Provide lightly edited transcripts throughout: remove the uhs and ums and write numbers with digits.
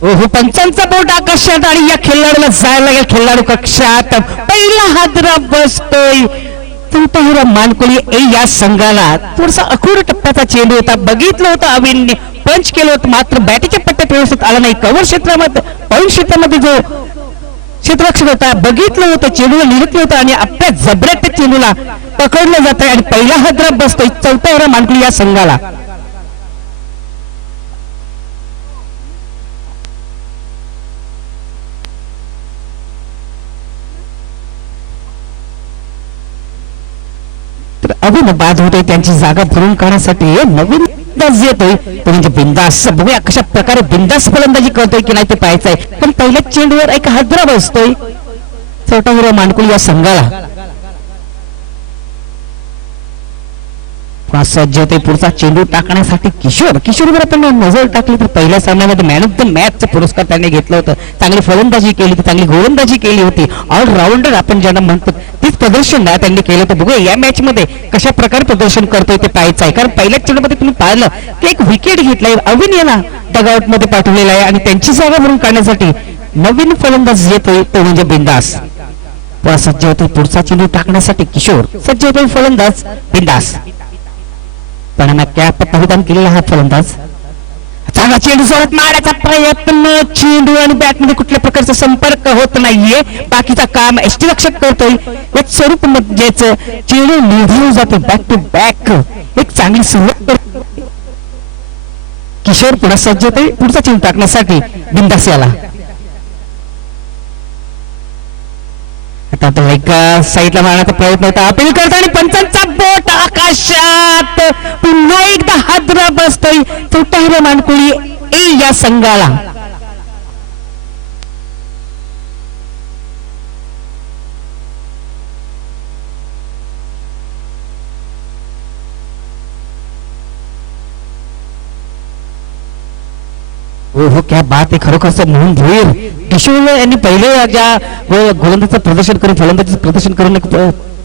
ओहो पंचांचा बोट आकाशात आणि या खेळाडूला जायला लागेल खेळाडू कक्षात पहिला हादरा बसतोय चौथा मानकुली या संघाला थोडासा अखूड टप्प्याचा चेंडू होता बघितलं होतं अविनने पंच केलं होतं मात्र बॅटीच्या पट्ट्यात व्यवस्थित आला नाही कव्हर क्षेत्रामध्ये पाऊल क्षेत्रामध्ये जो क्षेत्ररक्षक होता बघितलं होतं चेंडूला निघतलं होतं आणि आपल्या जबऱ्यात त्या चेंडूला पकडलं जात आहे आणि पहिला हादरा बसतोय चौथा मानकुली या संघाला अभिन बाद होते त्यांची जागा भरून काढण्यासाठी नवीन बिंदास येतोय तो म्हणजे बिंदास बघूया कशा प्रकारे बिंदास फलंदाजी करतोय की नाही ते पाहायचंय पण पहिल्या चेंडूवर एक हादरा बसतोय चौथा मानकुली या संघाला सज्ज होते पुढचा चेंडू टाकण्यासाठी किशोरवर आपण नजर टाकली तर पहिल्या सामन्यामध्ये मॅन ऑफ द मॅचचा पुरस्कार त्यांनी घेतला होता चांगली फलंदाजी केली होती चांगली गोलंदाजी केली होती ऑलराऊंडर आपण ज्यांना म्हणतो तीच प्रदर्शन त्यांनी केलं होतं बघूया या मॅच मध्ये कशा प्रकारे प्रदर्शन करतोय ते पाहायचं आहे कारण पहिल्याच चेंडूमध्ये तुम्ही पाहिलं की एक विकेट घेतलाय अविन याला डगआउट मध्ये पाठवलेला आहे आणि त्यांची जागा भरून काढण्यासाठी नवीन फलंदाज येतोय तो म्हणजे बिंदास सज्ज होते पुढचा चेंडू टाकण्यासाठी किशोर सज्ज होते फलंदाज बिंदास पण कॅप परिधान केलेला हा फलंदाज चांगला चेंडू सोडत मारण्याचा प्रयत्न चेंडू आणि बॅट मध्ये कुठल्या प्रकारचा संपर्क होत नाहीये बाकीचा काम यष्टीरक्षक करतोय एक स्वरूप म्हणजेच चेंडू निघून जातो बॅक टू बॅक एक चांगली सुरुवात किशोर पुढे सज्ज होते पुढचा चेंडू टाकण्यासाठी बिंदास याला आता एका साईडला मारण्याचा प्रयत्न होता अपील करता आणि पंचांचा बोट आकाशात पुन्हा एकदा हादरा बसतोय चौथा मानकुली या संघाला हो क्या बात आहे खरोखर म्हणून धुईर किशोर यांनी पहिले ज्या गोलंदाजीचं प्रदर्शन करून फलंदाजीचं प्रदर्शन करून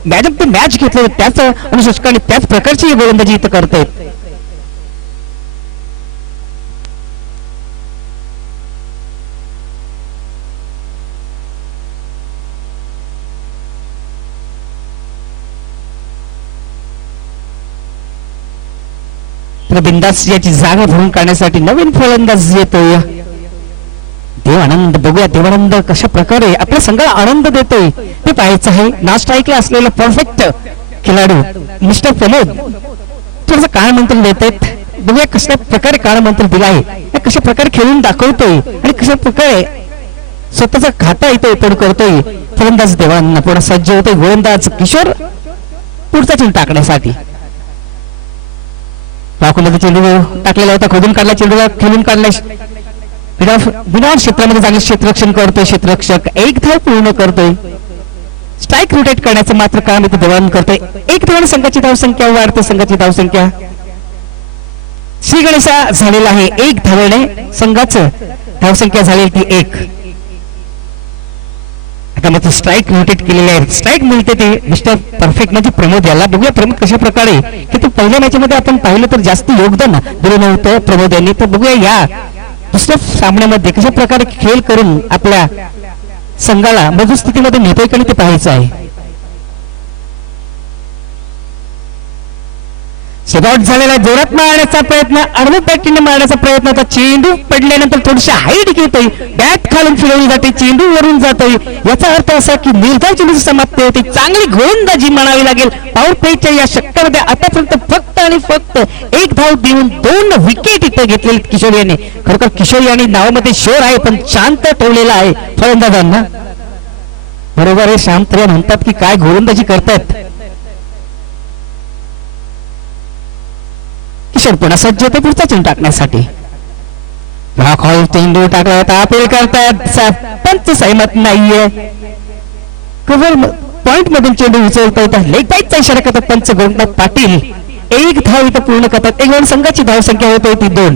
मॅच ऑफ द मॅच घेतलं त्याच अनुषंगाने त्याच प्रकारची गोलंदाजी इथं करतायत बिंदास याची जागा भरून काढण्यासाठी नवीन फलंदाज येतोय देवानंद बघूया देवानंद कशा प्रकारे आपल्या संघाला आनंद देतोय ते पाहायचं आहे नाश ऐकला असलेला परफेक्ट खेळाडू मिस्टर प्रमोद थोडस काळ मंत्र देत आहेत बघूया कशा प्रकारे काळ मंत्र दिला आहे कशा प्रकारे खेळून दाखवतोय आणि कशा प्रकारे स्वतःचा खाता येतोय पण करतोय फलंदाज देवानंद पुढे सज्ज होतोय गोलंदाज किशोर पुढचा चेंडू टाकण्यासाठी चेंडू टाकलेला होता खोदून काढला चेंडूला खेळून काढला विना क्षेत्रामध्ये चांगले क्षेत्ररक्षण करतोय क्षेत्ररक्षक एक धाव पूर्ण करतोय स्ट्राईक रोटेट करण्याचं मात्र काम इथे देवान करतोय एक धावाने संघाची धावसंख्या वाढते संघाची धावसंख्या श्री गणेशा झालेला आहे एक धावेने संघाचं धावसंख्या झालेली ती एक आता स्ट्राईक रोटेट केलेले आहेत स्ट्राईक मिळते ते मिस्टर परफेक्ट म्हणजे प्रमोद याला बघूया प्रमोद कशा प्रकारे की तो पहिल्या मॅच मध्ये आपण पाहिलं तर जास्त योगदान दिलं नव्हतं प्रमोद यांनी तर बघूया या दुसऱ्या सामन्यामध्ये कशा प्रकारे खेळ करून आपल्या संघाला मजबूत स्थितीमध्ये नेतोय का ते पाहायचं आहे सेटआउट झालेला जोरात मारण्याचा प्रयत्न अर्ध बॅटीने मारण्याचा प्रयत्न होता चेंडू पडल्यानंतर थोडीशी हाईट घेतोय बॅट खालून फिरवली जाते चेंडू वरून जातोय याचा अर्थ असा की निर्धार चेंडूची समाप्ती होते चांगली गोलंदाजी म्हणावी लागेल पॉवर प्लेच्या या षटकामध्ये आतापर्यंत फक्त आणि फक्त एक धाव देऊन 2 विकेट इथे घेतलेले किशोर यांनी खरोखर किशोर यांनी नावामध्ये शोर आहे पण शांत ठेवलेला आहे फलंदाजांना बरोबर आहे शांत म्हणतात की काय गोलंदाजी करतात किशोर पुन्हा सज्ज होते पुढचा चेंडू टाकण्यासाठी चेंडू टाकला होता अपील करतात पंच सहमत नाहीये कव्हर पॉइंट मधून चेंडू उचलता येतात लेग बाईटचा इशारा करतात पंच गोविंद पाटील एक धाव इथं पूर्ण करतात एक वेळ संघाची धावसंख्या होते ती 2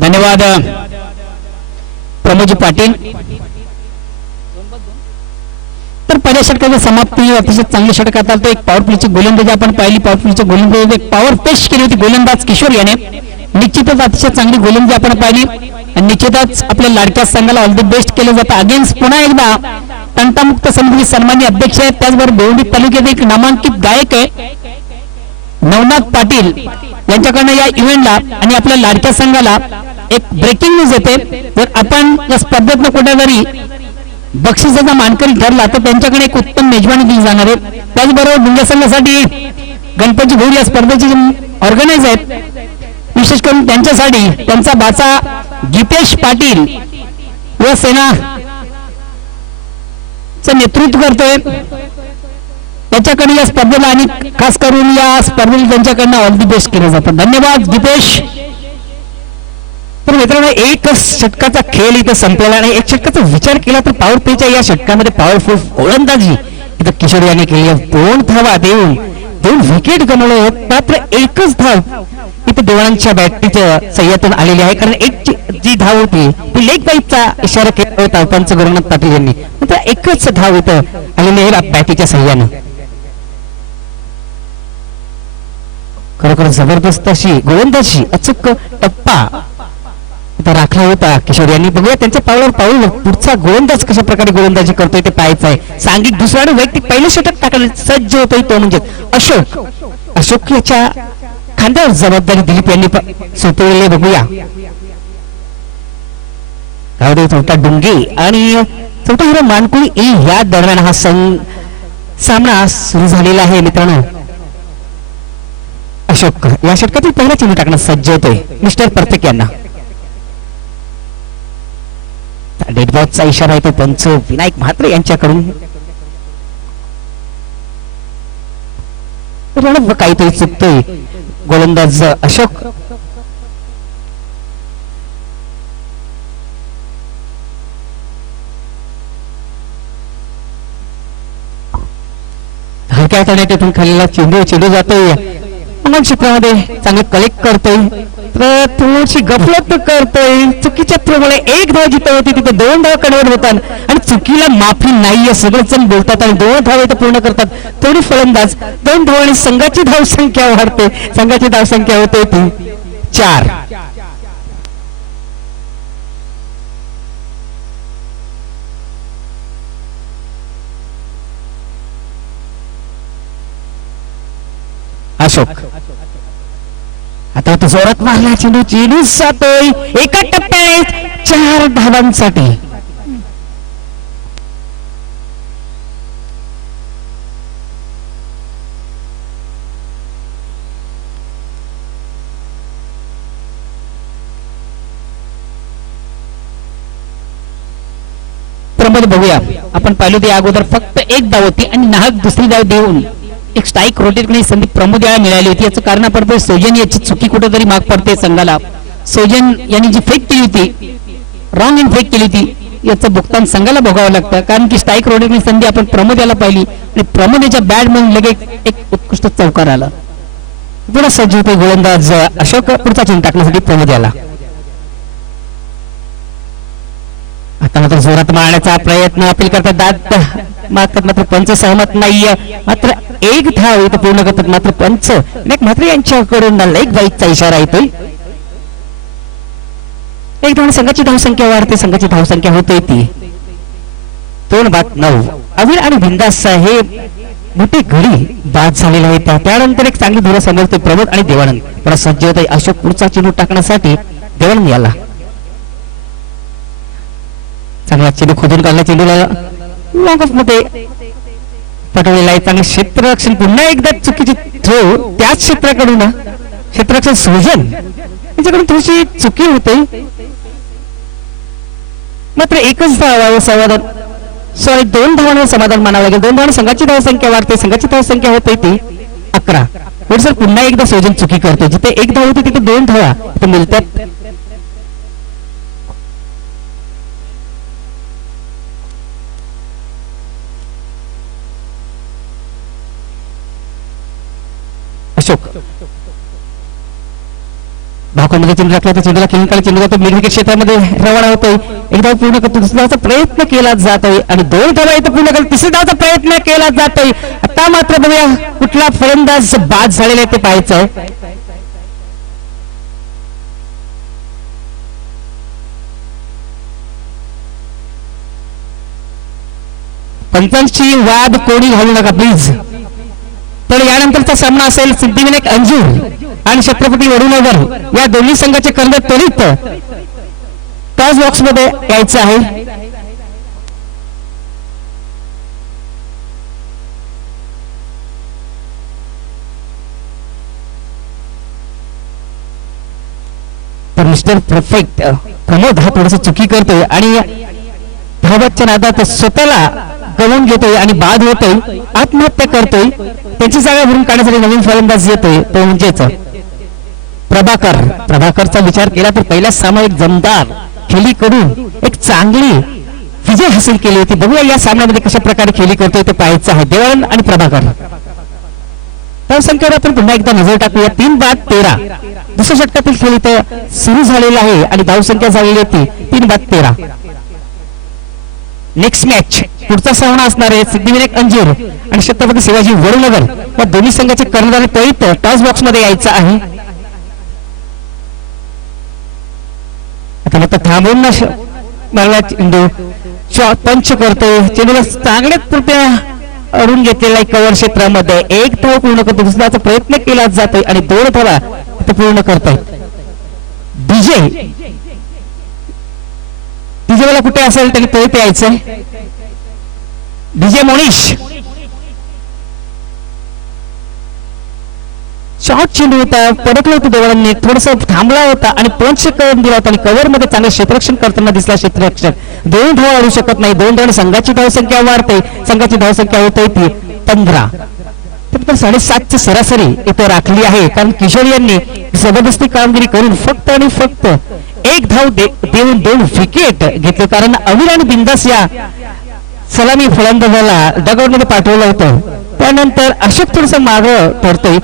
धन्यवाद प्रमोद पाटील तर पहिल्या षटकाची समाप्ती अतिशय चांगली षटकात आलं एक पॉवर प्लेची गोलंदाजी आपण पाहिली पॉवर प्लेची गोलंदाजी एक पॉवर पेश केली होती गोलंदाज किशोर याने निश्चितच अतिशय चांगली गोलंदाजी आपण पाहिली आणि निश्चितच आपल्या लाडक्या संघाला ऑल द बेस्ट केलं जातं. अगेन्स्ट पुन्हा एकदा तंटामुक्त समिती सन्मान्य अध्यक्ष आहेत, त्याचबरोबर बेवंडी तालुक्यात एक नामांकित गायक आहे नवनाथ पाटील यांच्याकडनं या इव्हेंटला आणि आपल्या लाडक्या संघाला एक ब्रेकिंग न्यूज येते. जर आपण या स्पर्धेतनं कुठेतरी बक्षिसाचा मानकरी ठरला तर त्यांच्याकडे एक उत्तम मेजवानी दिली जाणार आहे. त्याचबरोबर भुंगे संघासाठी गणपती भोर या स्पर्धेचे ऑर्गनाइज आहेत, विशेष करून त्यांच्यासाठी त्यांचा बाचा गीतेश पाटील व सेना नेतृत्व करतोय. त्याच्याकडे या स्पर्धेला आणि खास करून या स्पर्धेला त्यांच्याकडनं ऑल दी बेस्ट केलं जातं. धन्यवाद गीतेश. तर मित्रांनो, एक षटकाचा खेळ इथं संपलेला नाही. एक षटकाचा विचार केला तर पॉवर प्लेच्या या षटकामध्ये पॉवरफुल गोलंदाजी इथं किशोर यांनी केली. 2 धावा देऊन 2 विकेट गमावले आहेत, मात्र एकच धाव इथं देवाळांच्या बॅटीच्या सह्यातून आलेली आहे. कारण एक जी धाव होती ती लेग बाईकचा इशारा केला होता पंच गुरुनाथ पाटील यांनी, मात्र एकच धाव इथं आलेली आहे बॅटीच्या सह्यानं. खरोखर जबरदस्त अशी गोलंदाजी अचूक टप्पा इथं राखला होता किशोर यांनी. बघूया त्यांच्या पावलावर पाऊल पुढचा गोलंदाज कशा प्रकारे गोलंदाजी करतोय ते पाहायचं आहे. सांघिक दुसरा आणि वैयक्तिक पहिलं षटक टाकायला सज्ज होतोय तो म्हणजे अशोक. अशोक याच्या खांद्यावर जबाबदारी दिलीप यांनी सोपवलेली. बघूया चौथा डुंगी आणि चौथा हिरो मानकुळी या दरम्यान हा सामना सुरू झालेला आहे. मित्रांनो, अशोक या षटकातील पहिला चेंडू टाकण्यात सज्ज होतोय मिस्टर परफेक्ट यांना. डेड बॉलचा इशारा आहे तो पंच विनायक म्हात्रे यांच्याकडून. काहीतरी चुकतोय गोलंदाज अशोक. हलक्या तण्यातून खालीला चेंडू जातोय क्षेत्रामध्ये चांगले कलेक्ट करतोय, तर थोडीशी गफलत करतोय. चुकीच्या थ्रोमुळे एक धाव जिथं होती तिथे 2 धाव कन्वर्ट होतात आणि चुकीला माफी नाहीये सगळेच जण बोलतात आणि 2 धाव इथं पूर्ण करतात. थोडी फलंदाज 2 धाव आणि संघाची धाव संख्या वाढते. संघाची धाव संख्या होते ती 4. अशोक आता तो जोरात मारला चेंडू जातोय एका टप्प्याने 4 धावांसाठी. प्रमोद बघूया, आपण पाहिलं ते अगोदर फक्त 1 धाव होती आणि नाहक दुसरी धाव देऊन एक स्ट्राईक रोटेट करण्याची संधी प्रमोद याला मिळाली होती. याचं कारण पडतंय सोजन याची चुकी कुठेतरी माग पडते संघाला. सोजन यांनी जी फेक केली होती, रॉंग इन फेक केली होती, याचं भुगतान संघाला भोगावं लागतं. कारण की स्ट्राईक रोटेट करण्याची संधी आपण प्रमोद याला पाहिली आणि प्रमोद याच्या बॅट म्हणून लगेच एक उत्कृष्ट चौकार आला. पुन्हा सज्ज होते गोलंदाज अशोक. पुढचा चेंडू टाकण्यासाठी प्रमोद याला. आता मात्र जोरात मारण्याचा प्रयत्न अपील करतात मात्र पंच सहमत नाहीये. मात्र 1 धाव इथं पूर्ण करतात. मात्र पंच मात्र यांच्याकडून लेग बाईकचा इशारा येतोय. 1 धाव संघाची धावसंख्या वाढते. संघाची धावसंख्या होते ती 2-9. अविर आणि बिंदास हे मोठी घडी बाद झालेली आहे. त्यानंतर एक चांगली धुरा समोरते प्रमोद आणि देवानंद. पण सज्ज होते अशोक. पुढचा चेंडू टाकण्यासाठी देवानंद याला. चांगला चेंडू खोदून काढला. चेंडूला लॉंग ऑफ मध्ये पटवलेला आहे. चांगले क्षेत्ररक्षण. पुन्हा एकदा चुकीची थ्रो त्याच क्षेत्राकडून क्षेत्ररक्षण सोजन यांच्याकडून थोडीशी चुकी होते. मात्र एकच धाव समाधान 2 धावांवर समाधान मानावं लागेल. 2 धावांवर संघाची धावसंख्या वाढते. संघाची धावसंख्या होते ती 11. सर पुन्हा एकदा सोजन चुकी करतो. जिथे 1 धाव होती तिथे 2 धावा मिळतात. अशोक भाकोमध्ये चेंडू टाकला तर चेंडूला किंकाळी चेंडू जातो. मिड विकेट क्षेत्रामध्ये रवाना होतोय. 1 धाव पूर्ण करतो. दुसऱ्या धावचा प्रयत्न केला जातोय आणि 2 धावा इथं पूर्ण करतो. तिसऱ्या धावचा प्रयत्न केला जातोय. आता मात्र बघूया कुठला फलंदाज बाद झालेला आहे ते पाहायचंय. पंचांची वाद कोणी घालू नका प्लीज. तर यानंतरचा सामना असेल सिद्धिविनायक अंजूर आणि छत्रपती वडूनगर या दोन्ही संघाचे कर्णधार त्वरित टॉस बॉक्स मध्ये यायचं आहे. तर मिस्टर परफेक्ट प्रमोद हा थोडासा चुकी करतोय आणि धावाच्या नादात स्वतःला गवून घेतोय आणि बाद होतोय, आत्महत्या करतोय. त्याची जागा भरून काढण्यासाठी नवीन फलंदाज येतोय तो म्हणजेच प्रभाकरचा विचार केला तर पहिला सामना एक दमदार खेळी करून एक चांगली विजय हासिल केली होती. बघूया या सामन्यामध्ये कशा प्रकारे खेळी करतोय ते पाहायचं आहे. देवानंद आणि प्रभाकर धावसंख्येवर आपण पुन्हा एकदा नजर टाकूया. 3-13 दुसऱ्या षटकातील खेळ इथं सुरू झालेला आहे आणि धावसंख्या झालेली होती 3-13. नेक्स्ट मॅच पुढचा सामना असणार आहे सिद्धिविनायक अंजूर आणि छत्रपती शिवाजी वडूनगर या दोन्ही संघाचे कर्णधार त्वरित टॉस बॉक्स मध्ये यायचं आहे. आता थांबून मारला चेंडू पंच करतोय. चेंडूला चांगल्याच कृपया अडून घेतलेला आहे कव्हर क्षेत्रामध्ये. एक धाव पूर्ण करतो, दुसऱ्याचा प्रयत्न केला जातोय आणि 2 धावा पूर्ण करतोय. डीजे वाला कुठे असेल त्यांनी त्वरित यायचंय. डीजे मोनिश शॉर्ट चेंडू होता, पडकलं होतं देवाळांनी, थोडस थांबला होता आणि पंच करून दिला होता आणि कव्हर मध्ये चांगलं क्षेत्ररक्षण करताना दिसला क्षेत्ररक्षक. 2 धाव आणू शकत नाही. 2 धाव संघाची धावसंख्या वाढते, संघाची धावसंख्या होते ती 15. तर 7.5ची सरासरी इथे राखली आहे कारण किशोर यांनी जबरदस्ती कामगिरी करून फक्त आणि फक्त 1 धाव देऊन 2 विकेट घेतले. कारण अमीर आणि बिंदास या सलामी फलंदाजाला डगआउट मध्ये पाठवलं होतं. त्यानंतर अशोक थोडस मागं पडतोय.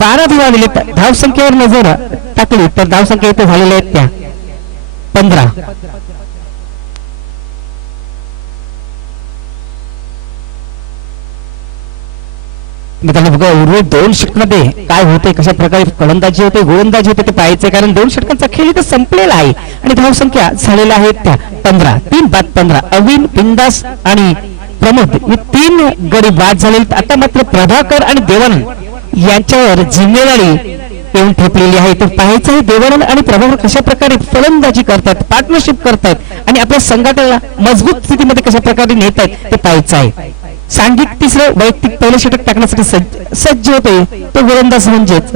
12 धावा दिले. धावसंख्येवर नजर टाकली तर धावसंख्या इथे झालेल्या आहेत त्या 15. मित्रांनो बघा उर्वरित 2 षटकांमध्ये काय होते, कशा प्रकारे फलंदाजी होते, गोलंदाजी होते ते पाहायचंय कारण 2 षटकांचा खेळ इथं संपलेला आहे आणि धावसंख्या झालेल्या आहेत त्या 15. 3-15 अविन बिंदास आणि प्रमोद हे 3 गडी बाद झाले. आता मात्र प्रभाकर आणि देवानंद यांच्यावर जिम्मेदारी येऊन ठेपलेली आहे. तर पाहायचं आहे देवानंद आणि प्रभाकर कशा प्रकारे फलंदाजी करतात, पार्टनरशिप करतात आणि आपल्या संघाला मजबूत स्थितीमध्ये कशा प्रकारे नेत आहेत ते पाहायचं आहे. सांघिक तिसरं वैयक्तिक पहिलं षटक टाकण्यासाठी सज्ज होते तो गोलंदाज म्हणजेच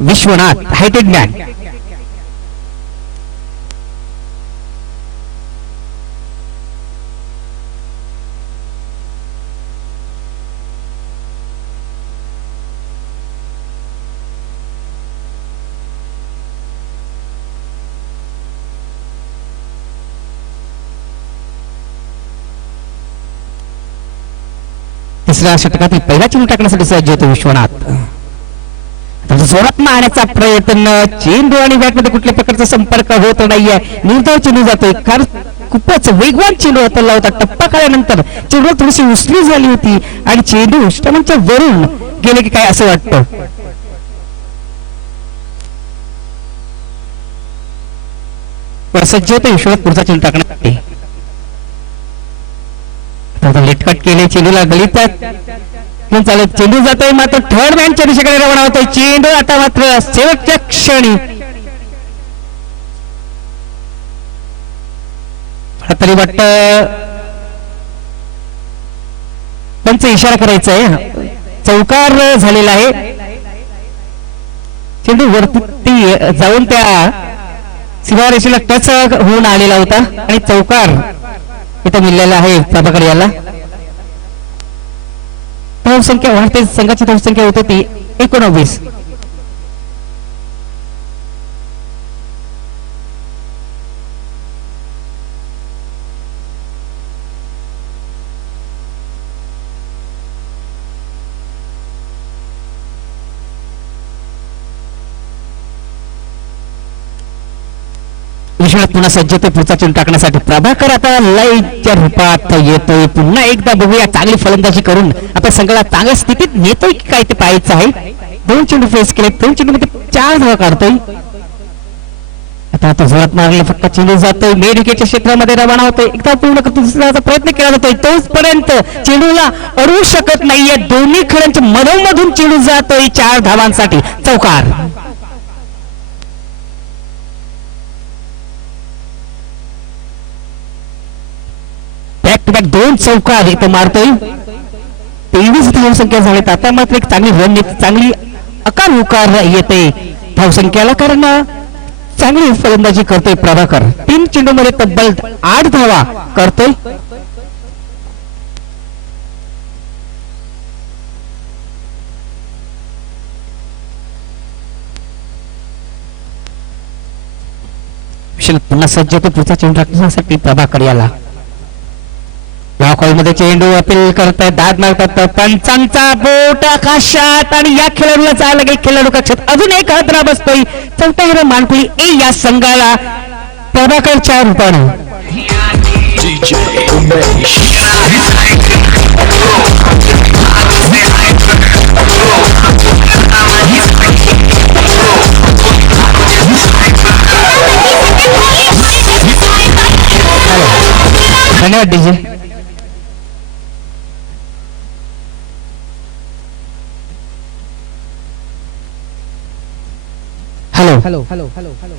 विश्वनाथ हायटेड मॅन. तिसऱ्या षटकातील पहिला चेंडू टाकण्यासाठी सज्ज होतो विश्वनाथ. जोरात मारण्याचा प्रयत्न, चेंडू आणि बॅट मध्ये कुठल्या प्रकारचा संपर्क होत नाहीये. निर्धाव चेंडू जातोय कारण खूपच वेगवान चेंडू हाताला होता. टप्पा काढल्यानंतर चेंडू थोडीशी उसळी झाली होती आणि चेंडू स्टंपच्या वरून गेले की काय असं वाटतं. सज्ज होतो विश्वनाथ पुढचा चेंडू टाकण्यासाठी. लेट कट केले, चेंडूला गलितात चालत चेंडू जातोय मात्र थर्ड मॅनच्या दिशेकडे रवाना होतोय. चेंडू आता मात्र शेवटच्या क्षणी तरी वाटत पंच इशारा करायचा आहे. चौकार झालेला आहे. चेंडू वरती जाऊन त्या सीमारेषेला टच होऊन आलेला होता आणि चौकार इथं मिळालेला आहे प्रभाकर याला. धावसंख्या वाढते, संघाची धावसंख्या होते ती 19. विश्वनाथ पुन्हा सज्ज होते पुढचा चेंडू टाकण्यासाठी. प्रभाकर आता लाईटच्या रूपात येतोय. पुन्हा एकदा बघूया चांगली फलंदाजी करून आपल्या संघाला चांगल्या स्थितीत नेतोय की काय ते पाहायचं आहे. 2 चेंडू फेस केले, 2 चेंडू मध्ये 4 धावा काढतोय. आता तो जोरात मारला फक्त चेंडू जातोय मेड विकेटच्या क्षेत्रामध्ये रवाना होतोय एकदा पूर्ण करतो दुसऱ्याचा प्रयत्न केला जातोय तोचपर्यंत चेंडूला अडवू शकत नाहीये दोन्ही खेळांच्या मधोमधून चेंडू जातोय 4 धावांसाठी चौकार बॅक टू बॅक 2 चौकार इथं मारतोय 23 धावसंख्या झालीत आता मात्र एक चांगली रणनीती चांगली अकार उकार येते धावसंख्याला कारण चांगली फलंदाजी करतोय प्रभाकर 3 चेंडूमध्ये तब्बल 8 धावा करतोय पुन्हा सज्ज होतो पुढचा चेंडू टाकण्यासाठी प्रभाकर याला मध्ये चेंडू अपील करताय दाद मारतात पंचांचा बोट आकाशात आणि या खेळाडूला जायला लागेल खेळाडू कक्षात अजून एक हादरा बसतोय चौथा हिरो मानकुळी ए या संघाला प्रभाकरच्या रूपानं धन्यवाद DJ hello hello hello hello hello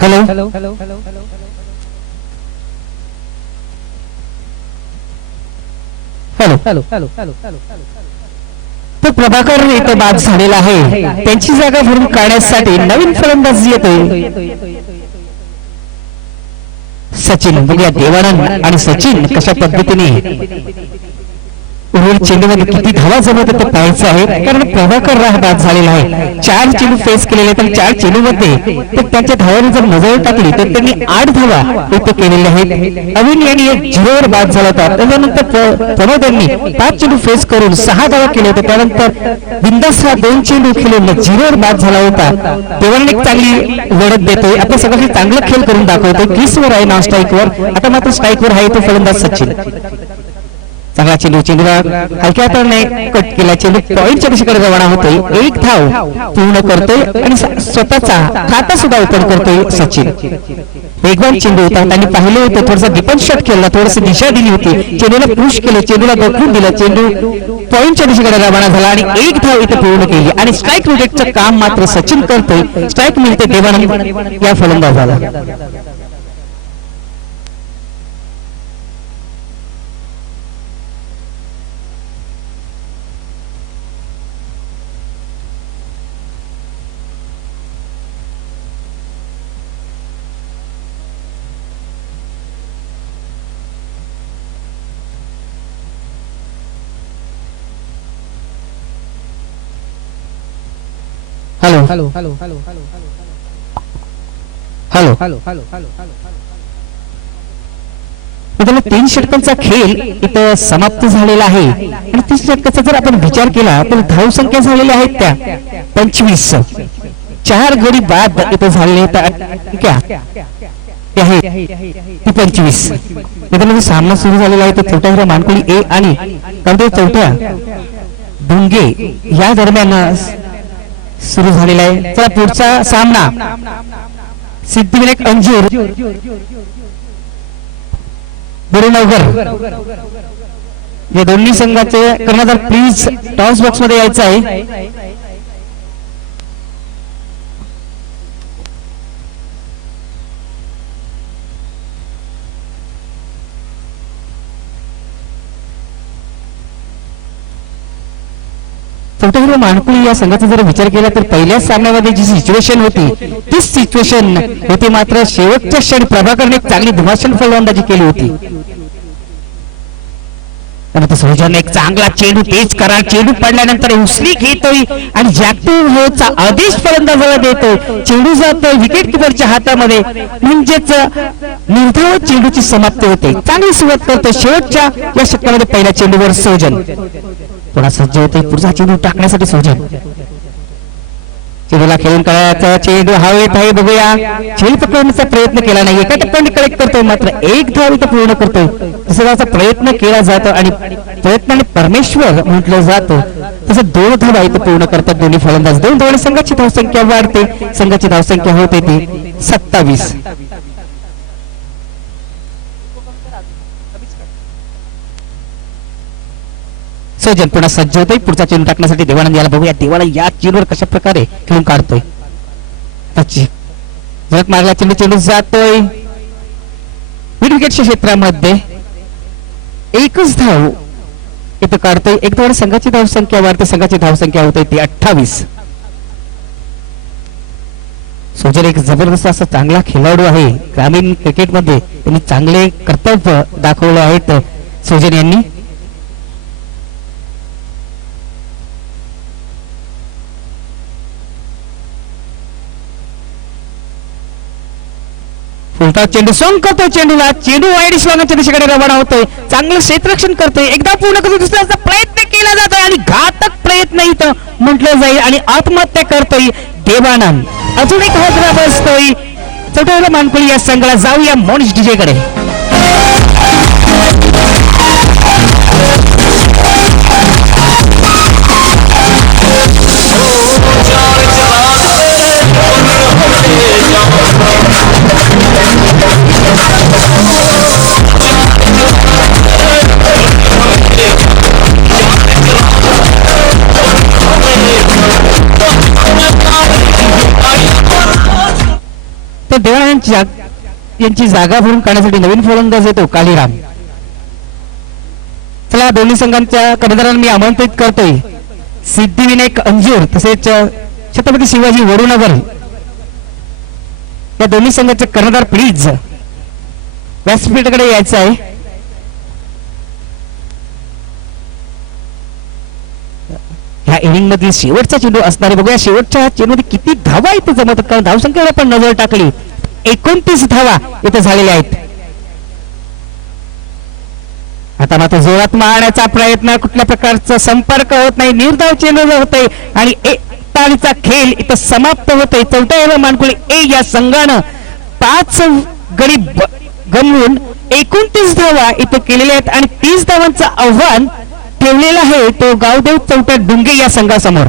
hello hello hello hello hello hello तो प्रभाकर इथे बाद झालेला आहे त्यांची जागा भरून काढण्यासाठी नवीन फलंदाज येतोय सचिन बघूया देवानंद आणि सचिन कशा पद्धतीने उर्वरित चेंडूमध्ये किती धावा जमत ते पाहायचं आहे कारण प्रभाकर बाद झालेला आहे 4 चेंडू फेस केलेले तर 4 चेंडूमध्ये तर त्यांच्या धावांनी जर नजर टाकली तर त्यांनी 8 धावा इथे केलेल्या आहेत अविन यांनी 1 0वर बाद झाला होता त्यानंतर प्रमोद यांनी 5 चेंडू फेस करून 6 धावा केले होते त्यानंतर बिंदास हा 2 चेंडू खेळून 0वर बाद झाला होता तेव्हा एक चांगली लढत देतोय आता सगळ्यांनी चांगला खेळ करून दाखवतोय 30 वर आहे नॉन स्ट्राईकवर आता मात्र स्ट्राईकवर आहे तो फलंदाज सचिन चांगला चेंडू चेंडूला हलक्या हाताने कट केला चेंडू पॉइंटच्या दिशेकडे रवाना होतोय 1 धाव पूर्ण करतोय आणि स्वतःचा खाता सुद्धा ओपन करतोय सचिन वेगवान चेंडू होता त्यांनी पाहिलं होतं थोडासा डिफेन्स शॉट केला थोडीशी दिशा दिली होती चेंडूला पुश केलं चेंडूला बखून दिलं चेंडू पॉइंटच्या दिशेकडे रवाना झाला आणि 1 धाव इथे पूर्ण केली आणि स्ट्राईक रोटेटचं काम मात्र सचिन करतोय स्ट्राईक मिळते देवानंद या फलंदाजाला hello hello hello hello hello hello hello hello hello मित्रांनो 3 षटकांचा खेळ इथं समाप्त झालेला आहे आणि 30 षटकाचा जर आपण विचार केला तर धावसंख्या झालेल्या आहेत त्या 25 4 गडी बाद इथं झालेले आहे ती 25 मित्रांनो सामना सुरू झालेला आहे तो छोटा हिरा मानकुळी ए आणि चौथ्या डोंगे या दरम्यान सुरू झालेला आहे चला पुढचा सामना सिद्धिविनायक अंजूर बोरीनगर या दोन्ही संघाचे कर्णधार प्लीज टॉस बॉक्स मध्ये यायचं आहे चौथा मानकुळी या संघाचा जर विचार केला तर पहिल्या सामन्यामध्ये जी सिच्युएशन होती तीच सिच्युएशन होती मात्र शेवटच्या क्षणी प्रभाकरने चांगली धुमाशण फलंदाजी केली होती सुजाने एक चांगला चेंडू तेज करा चेंडू पडल्यानंतर उसली घेतोय आणि जॅक्टिव्ह होचा आदेश फलंदाजाला देतोय चेंडू जातोय विकेट किपरच्या हातामध्ये म्हणजेच निर्धाव चेंडूची समाप्ती होते चांगली सुरुवात करतोय शेवटच्या या षटकामध्ये पहिल्या चेंडूवर सोजन थोडा सज्ज होते पुढचा चेंडू टाकण्यासाठी सोजन चेंडूला खेळून करायचा चेंडू हवेत आहे बघूया झेल पकडण्याचा प्रयत्न केला नाही एका टप्प्याने कलेक्ट करतोय मात्र 1 धाव इथं पूर्ण करतोय दुसऱ्याचा प्रयत्न केला जातो आणि प्रयत्नाने परमेश्वर म्हटलं जातं तसं 2 धावा इथं पूर्ण करतात दोन्ही फलंदाज. 2 धावाने संघाची धावसंख्या वाढते. संघाची धावसंख्या होते ती 27. सज्जन पुन्हा सज्ज होतोय पुढचा चेंडू टाकण्यासाठी. देवानंद याला बघूया, देवाला या चेंडूवर कशा प्रकारे खेळून काढतोय. जगत मारला चेंडू, चेंडू जातोय मिड विकेटच्या क्षेत्रामध्ये. एकच धाव इथं काढतोय. एक धावाने संघाची धावसंख्या वाढते. संघाची धावसंख्या होते ती 28. सोजर एक जबरदस्त असा चांगला खेळाडू आहे. ग्रामीण क्रिकेटमध्ये त्यांनी चांगले कर्तव्य दाखवले आहेत सोजन यांनी. फुलटा चेंडू सोंग करतोय चेंडूला. चेंडू वाईड स्वांगाच्या दिशेकडे रवाना होतोय. चांगलं क्षेत्ररक्षण करतोय. एकदा पूर्ण करतो, दुसऱ्याचा प्रयत्न केला जातोय आणि घातक प्रयत्न इथं म्हटलं जाईल आणि आत्महत्या करतोय देवानंद. अजून एक हादरा बसतोय. चौथ्याला मानकुळी या संघाला. जाऊया मोनिश डीजेकडे. तर देवानंद यांची जागा भरून काढण्यासाठी नवीन फलंदाज येतो कालीराम. चला दोन्ही संघांच्या कर्णधारांना मी आमंत्रित करतोय. सिद्धिविनायक अंजूर तसेच छत्रपती शिवाजी वडूनगर या दोन्ही संघाचे कर्णधार प्लीज व्यासपीठाकडे यायचं आहे. ह्या इनिंग मधील शेवटचा चेंडू असणारे बघूया. शेवटच्या चेंडूमध्ये किती धावा इथे जमतात, कारण धावसंख्येवर आपण नजर टाकली 29 धावा इथे झालेल्या आहेत. आता मात्र जोरात मारण्याचा प्रयत्न, कुठल्या प्रकारचा संपर्क होत नाही. निर्धाव चेंडू होतोय आणि तालीचा खेळ इथं समाप्त होतोय. चौथ्या मानकुळी ए या संघानं 5 गडी गमवून 29 धावा इथे केलेल्या आहेत आणि 30 धावांचं आव्हान ठेवलेला आहे तो गावदेव चौट्या डुंगे या संघासमोर.